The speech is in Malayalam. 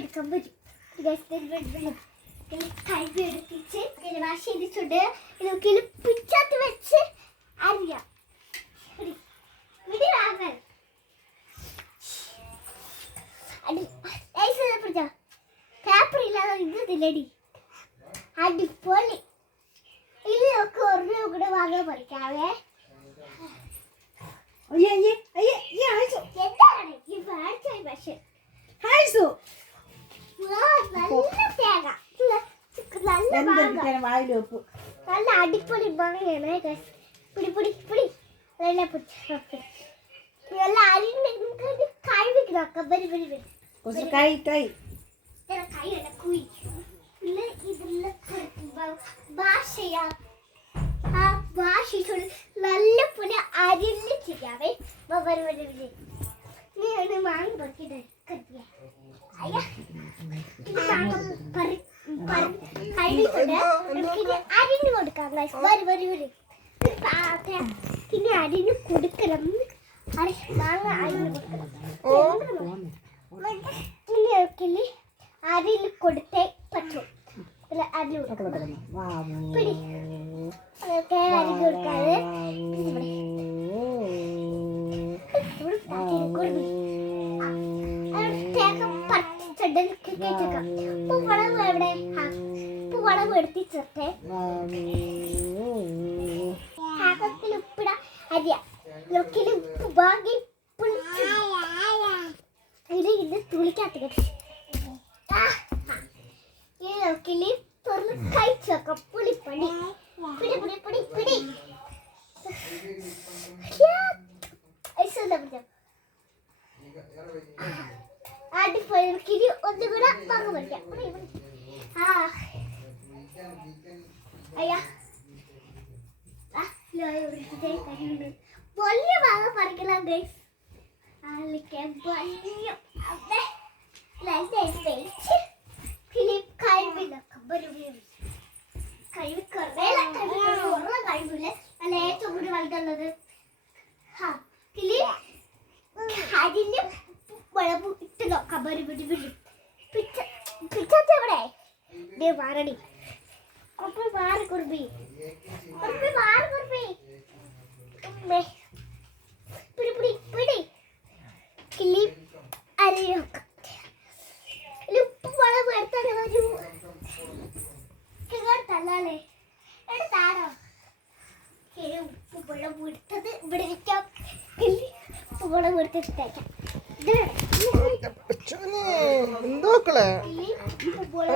എടുക്കാൻ പറ്റും. കഴുകി എടുപ്പിച്ച് വാഷ് ചെയ്തിട്ടുണ്ട്. ഇതൊക്കെ പിച്ചാത്ത് വെച്ച് അറിയാം. പേപ്പർ ഇല്ലാതെ ഇതില്ലടി അടിപൊളി. ഇതിനൊക്കെ ഒരെണ്ണം കൂടെ വാങ്ങാൻ പഠിക്കാവേ. എന്താണ് ഈ വായിച്ചായി പക്ഷേ നല്ല അടിപൊളി മാങ്ങയാണ്. പിടി പിടി പിടി എല്ലാം കഴിവിക്ക് നോക്കാം. വരി വരി വരി ഭാഷയാ ആ ഭാഷയോട് നല്ല പോലെ അരിഞ്ഞ് ചെയ്യാവേ. നീ ഒന്ന് മാങ്ങ പൊക്കിട്ട് അരിഞ്ഞു കൊടുക്കാം. വരി വരി വരി പിന്നെ അരിഞ്ഞു കൊടുക്കണം. മാങ്ങ അരിഞ്ഞു കൊടുക്കണം. പിന്നെ അരിഞ്ഞു കൊടുത്തേ പറ്റൂ. അരിഞ്ഞു കൊടുക്കണം. പിടി അതൊക്കെ അരിഞ്ഞു കൊടുക്കാതെ പൂവളവ് എവിടെ? പൂവളവ് എടുത്തിട്ടെ ഉപ്പിട അരിയ ഉപ്പ് ബാക്കി ഇത് തുളിക്കാത്ത ഈ തുറന്ന് കഴിച്ചോക്കാം. പുളിപ്പണി പിടി പിടി പിടി പിടി അടിപൊളി. ഒന്നുകൂടെ പങ്ക് പറിക്കാം. വലിയ ഭാഗം പറിക്കണം. കഴിവ് കുറേ കഴിവില്ല. നല്ല ഏറ്റവും കൂടി വലുതുള്ളത് അതിന്റെ മുളക് ഇട്ട് നോക്കാം. പിച്ചാത്ത എവിടെ? മാറടി കൊറപ്പി മാറി കുറുപ്പി കുറുപ്പി മാറി കുറുപ്പി പിടി പിടി പിടി കിളി അരി നോക്കാം. ഉപ്പ് മുളക് എടുത്താൽ ഒരു തള്ളാളെ എടുത്താണോ? ഉപ്പ് മുളക് എടുത്തത് ഇവിടെ വെക്കാം. ഉപ്പ് മുളക് എടുത്തിട്ടേക്കാം. എന്തോക്കളെ